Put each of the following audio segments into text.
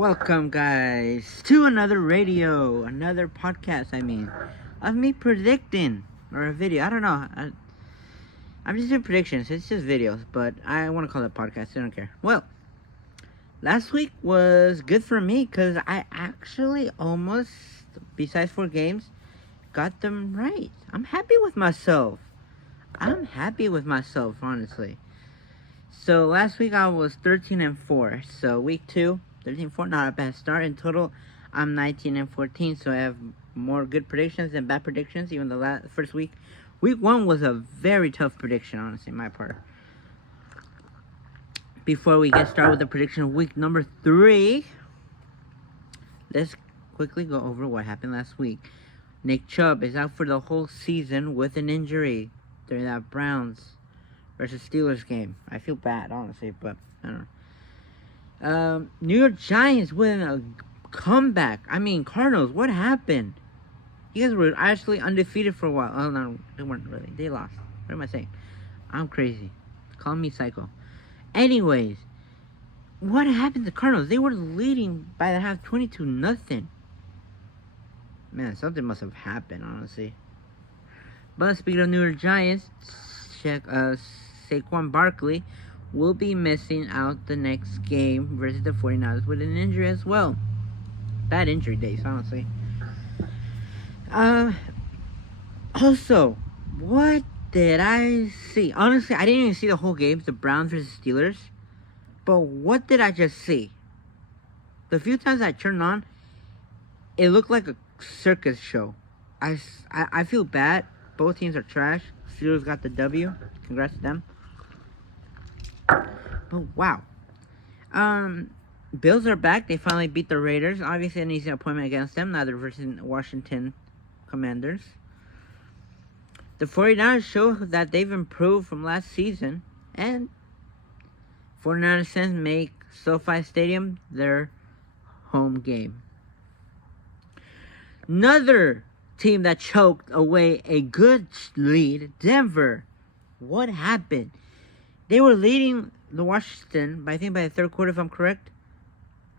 Welcome, guys, to another podcast. Of me predicting or a video. I don't know. I'm just doing predictions. It's just videos, but I want to call it podcast. I don't care. Well, last week was good for me because I actually almost, besides 4 games, got them right. I'm happy with myself. Honestly. So last week I was 13-4. So week 2. 13-4, not a bad start. In total, I'm 19-14, so I have more good predictions than bad predictions, even the first week. Week 1 was a very tough prediction, honestly, my part. Before we get started with the prediction of week number 3, let's quickly go over what happened last week. Nick Chubb is out for the whole season with an injury during that Browns versus Steelers game. I feel bad, honestly, but I don't know. New York Giants with a comeback. Cardinals, what happened? You guys were actually undefeated for a while. Oh, no, they weren't really. They lost. What am I saying? I'm crazy. Call me psycho. Anyways, what happened to the Cardinals? They were leading by the half 22-0. Man, something must have happened, honestly. But speaking of New York Giants, Saquon Barkley will be missing out the next game versus the 49ers with an injury as well. Bad injury days, honestly. Also, what did I see? Honestly, I didn't even see the whole game, the Browns versus Steelers. But what did I just see? The few times I turned on, it looked like a circus show. I feel bad. Both teams are trash. Steelers got the W. Congrats to them. But wow. Bills are back. They finally beat the Raiders. Obviously, an easy appointment against them. Now they're versus Washington Commanders. The 49ers show that they've improved from last season. And 49ers fans make SoFi Stadium their home game. Another team that choked away a good lead, Denver. What happened? They were leading the Washington, by the third quarter, if I'm correct,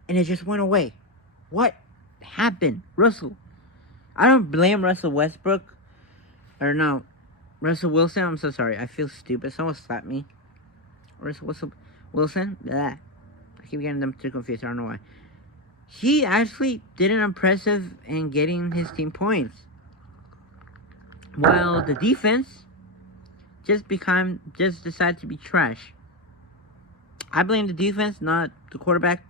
and it just went away. What happened? Russell. I don't blame Russell Wilson. I'm so sorry. I feel stupid. Someone slapped me. Russell Wilson? Blah. I keep getting them too confused. I don't know why. He actually did an impressive in getting his team points. While the defense just decided to be trash. I blame the defense, not the quarterback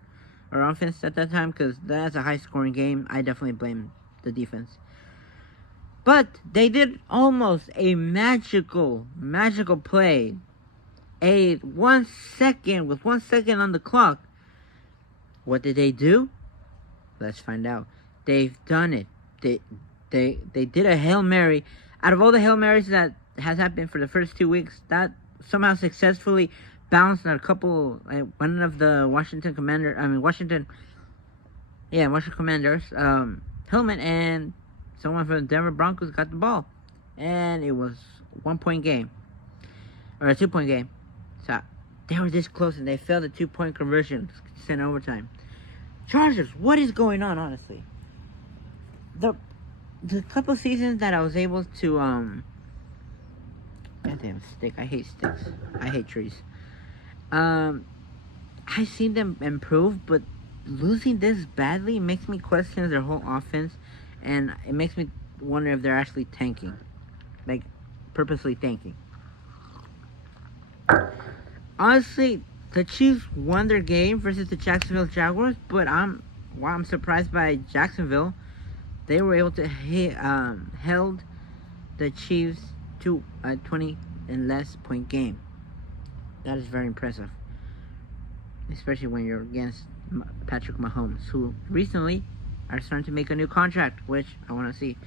or offense at that time, because that's a high-scoring game. I definitely blame the defense. But they did almost a magical play. With 1 second on the clock. What did they do? Let's find out. They've done it. They did a Hail Mary. Out of all the Hail Marys that has happened for the first 2 weeks, that somehow successfully bounced on one of the Washington Commanders helmet, and someone from the Denver Broncos got the ball, and it was a 1-point game or a 2-point game. So they were this close, and they failed the 2-point conversion, sent overtime. Chargers, what is going on? Honestly, the couple seasons that I was able to goddamn stick. I hate sticks. I hate trees. I seen them improve, but losing this badly makes me question their whole offense, and it makes me wonder if they're actually tanking, like purposely tanking. Honestly, the Chiefs won their game versus the Jacksonville Jaguars, but I'm surprised by Jacksonville. They were able to held the Chiefs to a 20 and less point game. That is very impressive, especially when you're against Patrick Mahomes, who recently are starting to make a new contract, which I want to see.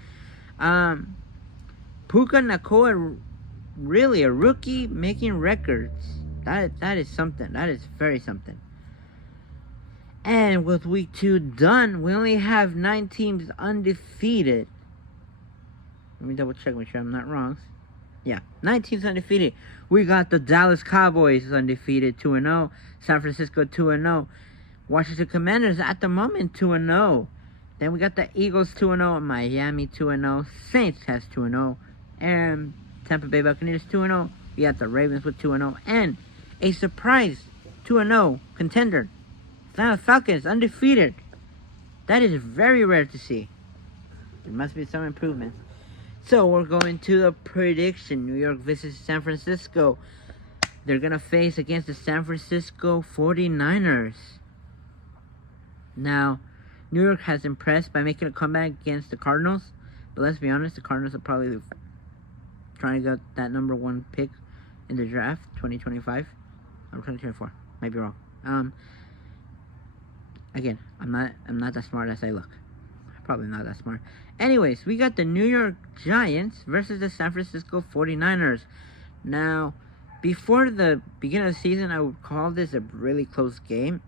Puka Nacua, really a rookie making records. That is something. That is very something. And with week 2 done, we only have 9 teams undefeated. Let me double check, make sure I'm not wrong. Yeah, 9 teams undefeated. We got the Dallas Cowboys undefeated, 2-0. San Francisco 2-0. Washington Commanders at the moment 2-0. Then we got the Eagles 2-0, Miami 2-0, Saints has 2-0, and Tampa Bay Buccaneers 2-0. We got the Ravens with 2-0, and a surprise 2-0 contender, Atlanta Falcons, undefeated. That is very rare to see. There must be some improvement. So we're going to the prediction. New York visits San Francisco. They're going to face against the San Francisco 49ers. Now, New York has impressed by making a comeback against the Cardinals. But let's be honest, the Cardinals are probably trying to get that number 1 pick in the draft, 2025. Or 2024. Might be wrong. Again, I'm not that smart as I look. Probably not that smart. Anyways, we got the New York Giants versus the San Francisco 49ers. Now, before the beginning of the season, I would call this a really close game.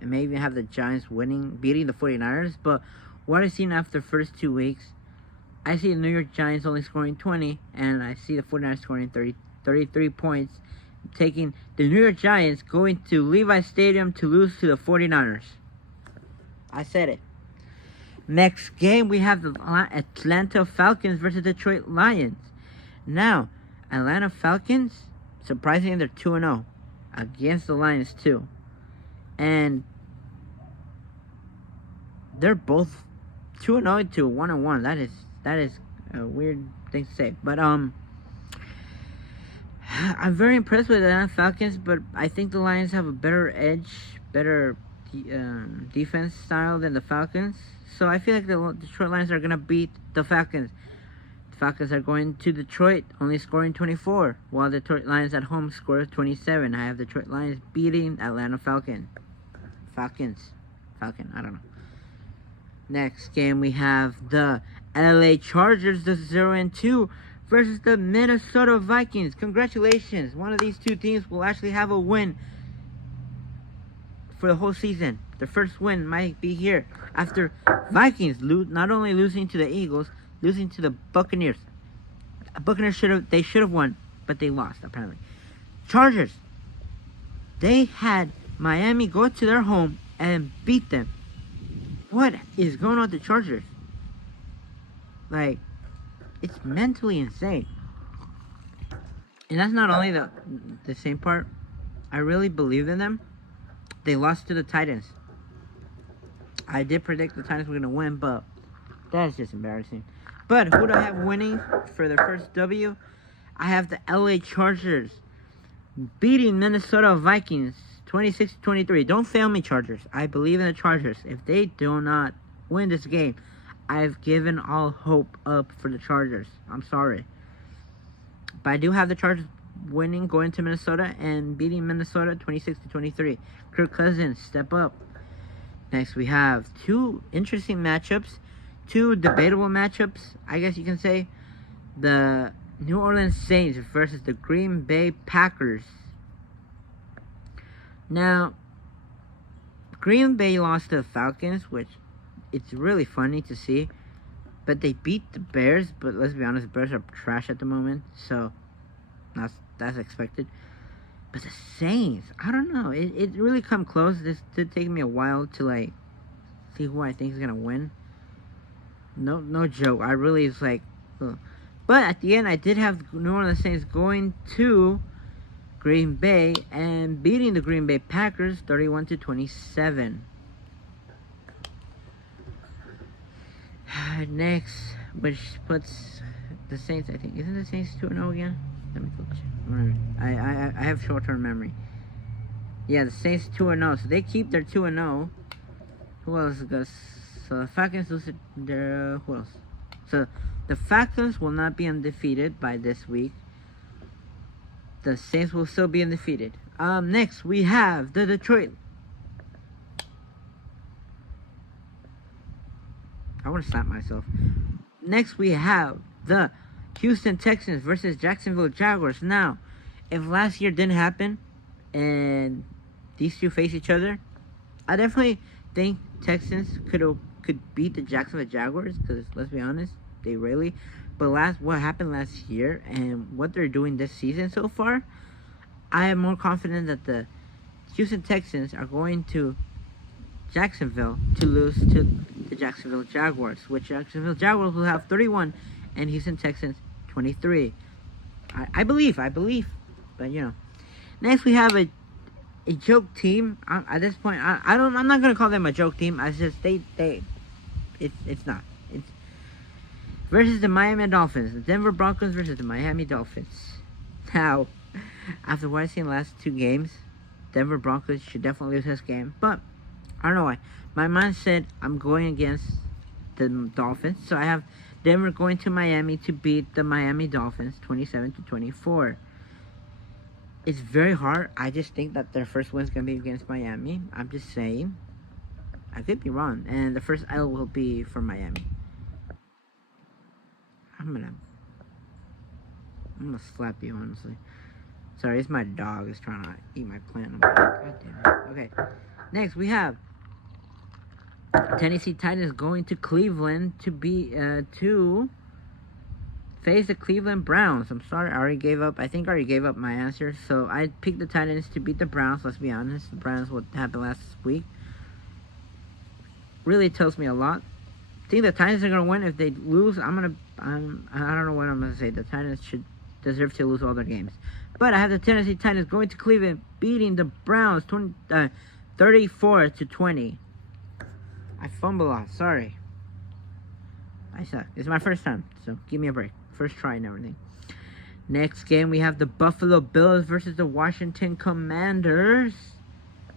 And maybe have the Giants beating the 49ers. But what I've seen after the first 2 weeks, I see the New York Giants only scoring 20. And I see the 49ers scoring 33 points. Taking the New York Giants going to Levi Stadium to lose to the 49ers. I said it. Next game, we have the Atlanta Falcons versus Detroit Lions. Now, Atlanta Falcons, surprisingly, they're 2-0 against the Lions, too. And they're both 2-0 to 1-1. That is a weird thing to say. But, I'm very impressed with the Atlanta Falcons, but I think the Lions have a better edge, better defense style than the Falcons. So I feel like the Detroit Lions are going to beat the Falcons. The Falcons are going to Detroit, only scoring 24, while the Detroit Lions at home score 27. I have Detroit Lions beating Atlanta Falcons, I don't know. Next game, we have the LA Chargers, the 0-2, versus the Minnesota Vikings. Congratulations. One of these two teams will actually have a win for the whole season. Their first win might be here after Vikings not only losing to the Eagles, losing to the Buccaneers. Buccaneers should have won, but they lost apparently. Chargers, they had Miami go to their home and beat them. What is going on with the Chargers? Like, it's mentally insane. And that's not only the same part. I really believe in them. They lost to the Titans. I did predict the Titans were going to win, but that's just embarrassing. But who do I have winning for their first W? I have the LA Chargers beating Minnesota Vikings 26-23. Don't fail me, Chargers. I believe in the Chargers. If they do not win this game, I've given all hope up for the Chargers. I'm sorry. But I do have the Chargers winning, going to Minnesota, and beating Minnesota 26-23. Kirk Cousins, step up. Next, we have 2 interesting matchups. 2 debatable matchups, I guess you can say. The New Orleans Saints versus the Green Bay Packers. Now, Green Bay lost to the Falcons, which it's really funny to see. But they beat the Bears, but let's be honest, the Bears are trash at the moment, so that's expected. But the Saints, I don't know. It really come close. This did take me a while to see who I think is gonna win. No joke. I really is like, ugh. But at the end, I did have New Orleans Saints going to Green Bay and beating the Green Bay Packers 31-27. Next, which puts the Saints, I think, isn't the Saints 2-0 again? Let me go check. I have short-term memory. Yeah, the Saints 2-0, so they keep their 2-0. Who else goes? So the Falcons lose their, who else? So the Falcons will not be undefeated by this week. The Saints will still be undefeated. Next we have the Detroit. I want to slap myself. Next we have the Houston Texans versus Jacksonville Jaguars. Now, if last year didn't happen and these two face each other, I definitely think Texans could beat the Jacksonville Jaguars, because let's be honest, they really. But what happened last year and what they're doing this season so far, I am more confident that the Houston Texans are going to Jacksonville to lose to the Jacksonville Jaguars, which Jacksonville Jaguars will have 31 and Houston Texans 23. I believe, but you know. Next we have a joke team. At this point, I'm not gonna call them a joke team. I just it's not. It's versus the Miami Dolphins, the Denver Broncos versus the Miami Dolphins. Now, after what I've seen the last 2 games, Denver Broncos should definitely lose this game, but I don't know why. My mind said I'm going against the Dolphins, so I have Denver going to Miami to beat the Miami Dolphins 27-24. It's very hard. I just think that their first win is going to be against Miami. I'm just saying. I could be wrong. And the first L will be for Miami. I'm gonna slap you, honestly. Sorry, it's my dog is trying to eat my plant. I'm like, God damn it. Okay. Next, we have Tennessee Titans going to Cleveland to face the Cleveland Browns. I'm sorry, I already gave up. I think I already gave up my answer. So I picked the Titans to beat the Browns. Let's be honest. The Browns, what happened last week, really tells me a lot. I think the Titans are gonna win. If they lose, I don't know what I'm gonna say. The Titans should deserve to lose all their games. But I have the Tennessee Titans going to Cleveland, beating the Browns 34-20. I fumble a lot. Sorry. I suck. It's my first time, so give me a break. First try and everything. Next game, we have the Buffalo Bills versus the Washington Commanders.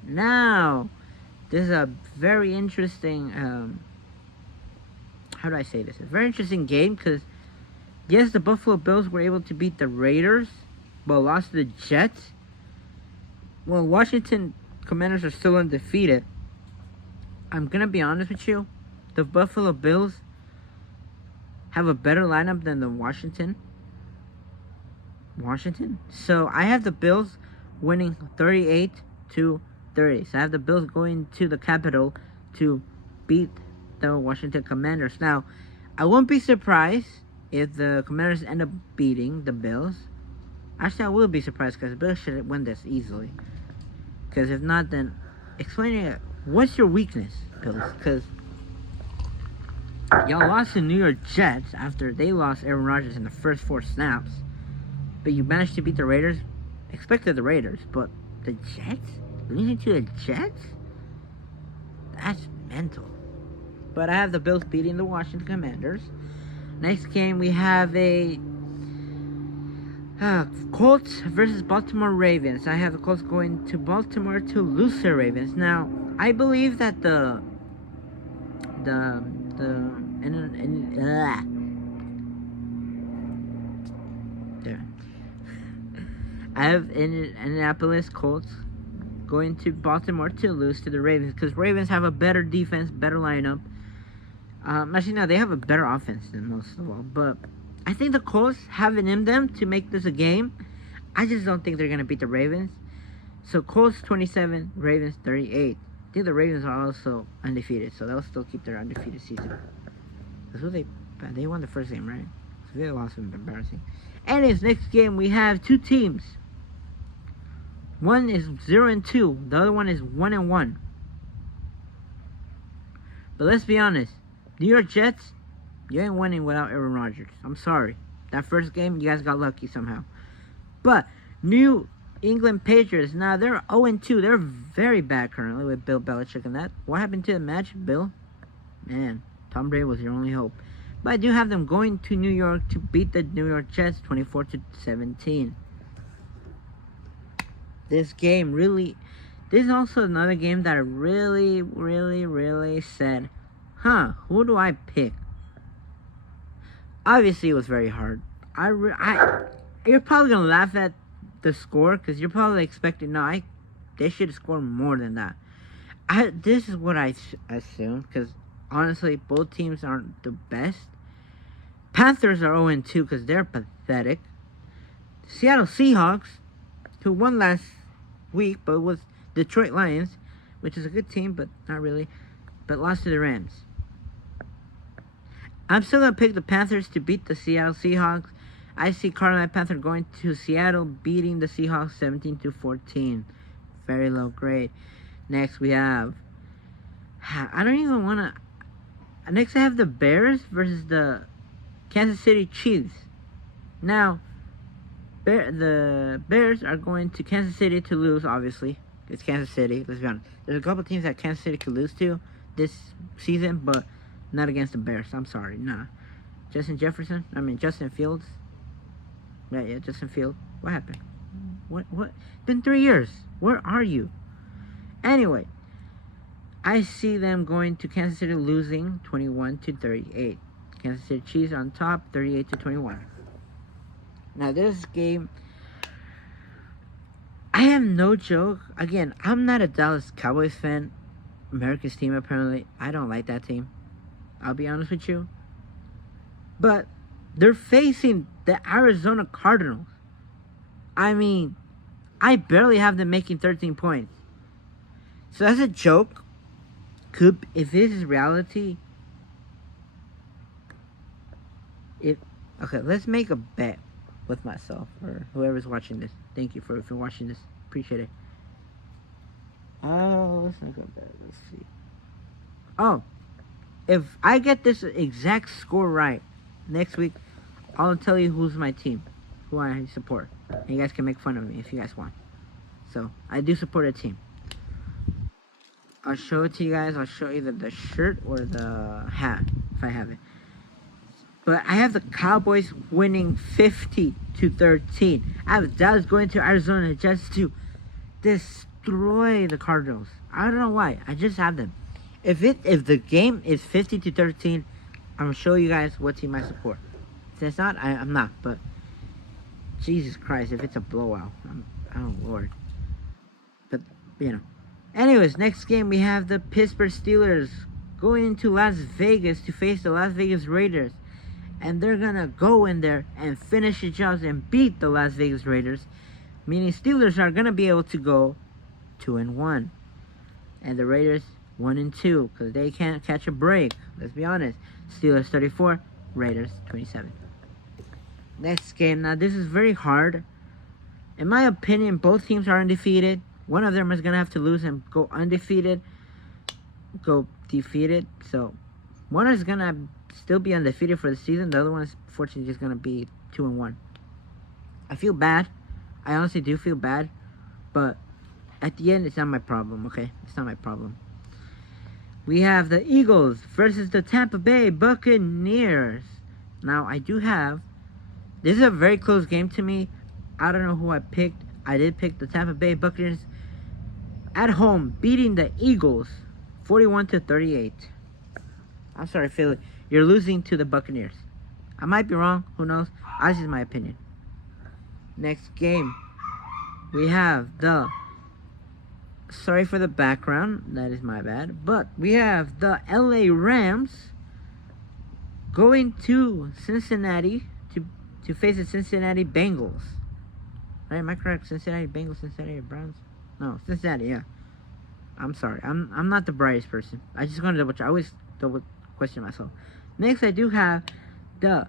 Now, this is a very interesting, how do I say this? A very interesting game because, yes, the Buffalo Bills were able to beat the Raiders, but lost to the Jets. Well, Washington Commanders are still undefeated. I'm going to be honest with you. The Buffalo Bills have a better lineup than the Washington. So I have the Bills winning 38-30. So I have the Bills going to the Capitol to beat the Washington Commanders. Now, I won't be surprised if the Commanders end up beating the Bills. Actually, I will be surprised because the Bills should win this easily. Because if not, then explain it. What's your weakness, Bills? Because y'all lost to New York Jets after they lost Aaron Rodgers in the first 4 snaps. But you managed to beat the Raiders. Expected the Raiders, but the Jets? Losing to the Jets? That's mental. But I have the Bills beating the Washington Commanders. Next game, we have a Colts versus Baltimore Ravens. I have the Colts going to Baltimore to lose the Ravens. Now, I believe that I have Indianapolis Colts going to Baltimore to lose to the Ravens because Ravens have a better defense, better lineup. Actually, no, they have a better offense than most of all. But I think the Colts have it in them to make this a game. I just don't think they're going to beat the Ravens. So Colts 27, Ravens 38. I think the Ravens are also undefeated, so they'll still keep their undefeated season. That's what they won the first game, right? So they lost them, embarrassing. Anyways, next game we have 2 teams. One is 0-2. The other one is 1-1. But let's be honest. New York Jets, you ain't winning without Aaron Rodgers. I'm sorry. That first game, you guys got lucky somehow. But New England Patriots, now they're 0-2. They're very bad currently with Bill Belichick and that. What happened to the match, Bill? Man, Tom Brady was your only hope. But I do have them going to New York to beat the New York Jets 24-17. This game really... This is also another game that I really said, who do I pick? Obviously, it was very hard. You're probably going to laugh at the score because you're probably expecting, they should have scored more than that. This is what I assumed because, honestly, both teams aren't the best. Panthers are 0-2 because they're pathetic. Seattle Seahawks, who won last week, but it was Detroit Lions, which is a good team, but not really, but lost to the Rams. I'm still going to pick the Panthers to beat the Seattle Seahawks. I see Carolina Panther going to Seattle, beating the Seahawks 17-14. Very low grade. Next, we have I don't even want to. Next, I have the Bears versus the Kansas City Chiefs. Now, the Bears are going to Kansas City to lose, obviously. It's Kansas City, let's be honest. There's a couple teams that Kansas City could lose to this season, but not against the Bears. I'm sorry, nah. Justin Fields. Yeah, Justin Fields. What happened? What? It's been 3 years. Where are you? Anyway, I see them going to Kansas City losing 21-38. Kansas City Chiefs on top, 38-21. Now this game, I have no joke. Again, I'm not a Dallas Cowboys fan. America's team, apparently. I don't like that team. I'll be honest with you. But they're facing the Arizona Cardinals. I mean, I barely have them making 13 points. So that's a joke. If this is reality, okay, let's make a bet with myself or whoever's watching this. Thank you for watching this. Appreciate it. Oh, let's not go there. Let's see. Oh, if I get this exact score right next week, I'll tell you who's my team, who I support. And you guys can make fun of me if you guys want. So, I do support a team. I'll show it to you guys. I'll show either the shirt or the hat, if I have it. But I have the Cowboys winning 50-13. I have Dallas going to Arizona just to destroy the Cardinals. I don't know why. I just have them. If the game is 50-13, I'm gonna show you guys what team I support. If it's not, I'm not. But Jesus Christ, if it's a blowout, oh Lord. But you know. Anyways, next game we have the Pittsburgh Steelers going into Las Vegas to face the Las Vegas Raiders. And they're gonna go in there and finish the jobs and beat the Las Vegas Raiders. Meaning Steelers are gonna be able to go 2-1. And the Raiders 1-2. Because they can't catch a break. Let's be honest. Steelers 34, Raiders 27. Next game. Now this is very hard. In my opinion, both teams are undefeated. One of them is gonna have to lose and go undefeated. Go defeated. So one is gonna still be undefeated for the season. The other one is fortunately just gonna be 2-1. I feel bad. I honestly do feel bad. But at the end, it's not my problem, okay? It's not my problem. We have the Eagles versus the Tampa Bay Buccaneers. Now, I do have... This is a very close game to me. I don't know who I picked. I did pick the Tampa Bay Buccaneers at home, beating the Eagles 41-38. I'm sorry, Philly. You're losing to the Buccaneers. I might be wrong. Who knows? This is my opinion. Next game. We have the... Sorry for the background. That is my bad. But we have the LA Rams going to Cincinnati to face the Cincinnati Bengals. Right? Am I correct? Cincinnati Bengals, Cincinnati Browns? No, Cincinnati, yeah. I'm sorry. I'm not the brightest person. I just want to double check. I always double question myself. Next, I do have the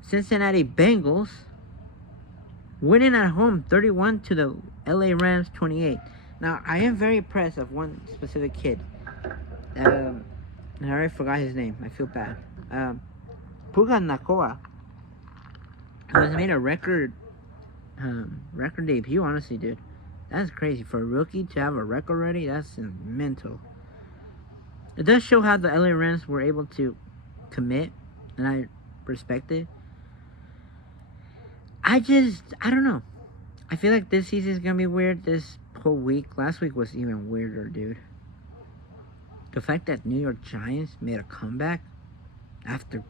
Cincinnati Bengals winning at home 31 to the LA Rams 28. Now, I am very impressed of one specific kid. I already forgot his name. I feel bad. Puka Nacua. Who has made a record debut, honestly, dude. That's crazy. For a rookie to have a record already, that's mental. It does show how the LA Rams were able to commit, and I respect it. I don't know. I feel like this season is going to be weird this whole week. Last week was even weirder, dude. The fact that New York Giants made a comeback after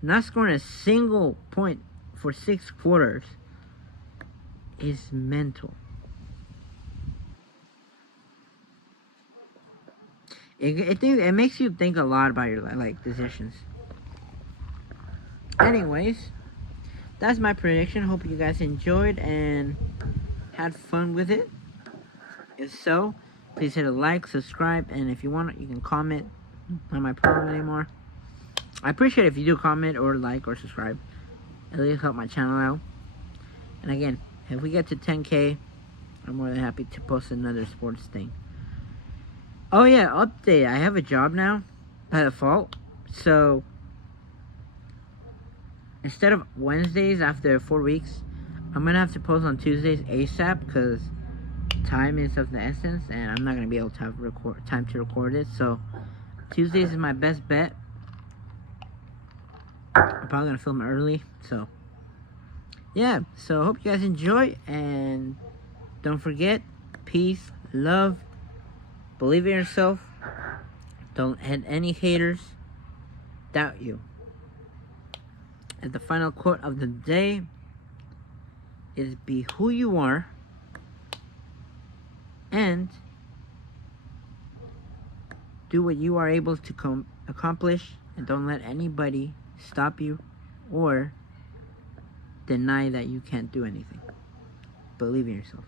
not scoring a single point for 6 quarters is mental. It makes you think a lot about your decisions. Anyways, that's my prediction. Hope you guys enjoyed and had fun with it. If so, please hit a like, subscribe, and if you want, you can comment. Not my problem anymore. I appreciate it if you do comment or like or subscribe. At least help my channel out. And again, if we get to 10K, I'm more than happy to post another sports thing. Oh yeah, update. I have a job now by default. So instead of Wednesdays after 4 weeks, I'm gonna have to post on Tuesdays ASAP because time is of the essence, and I'm not gonna be able to have time to record it. So Tuesdays is my best bet. I'm probably gonna film early. So yeah. So hope you guys enjoy, and don't forget, peace, love, believe in yourself. Don't let any haters doubt you. And the final quote of the day is be who you are and do what you are able to accomplish, and don't let anybody stop you or deny that you can't do anything. Believe in yourself.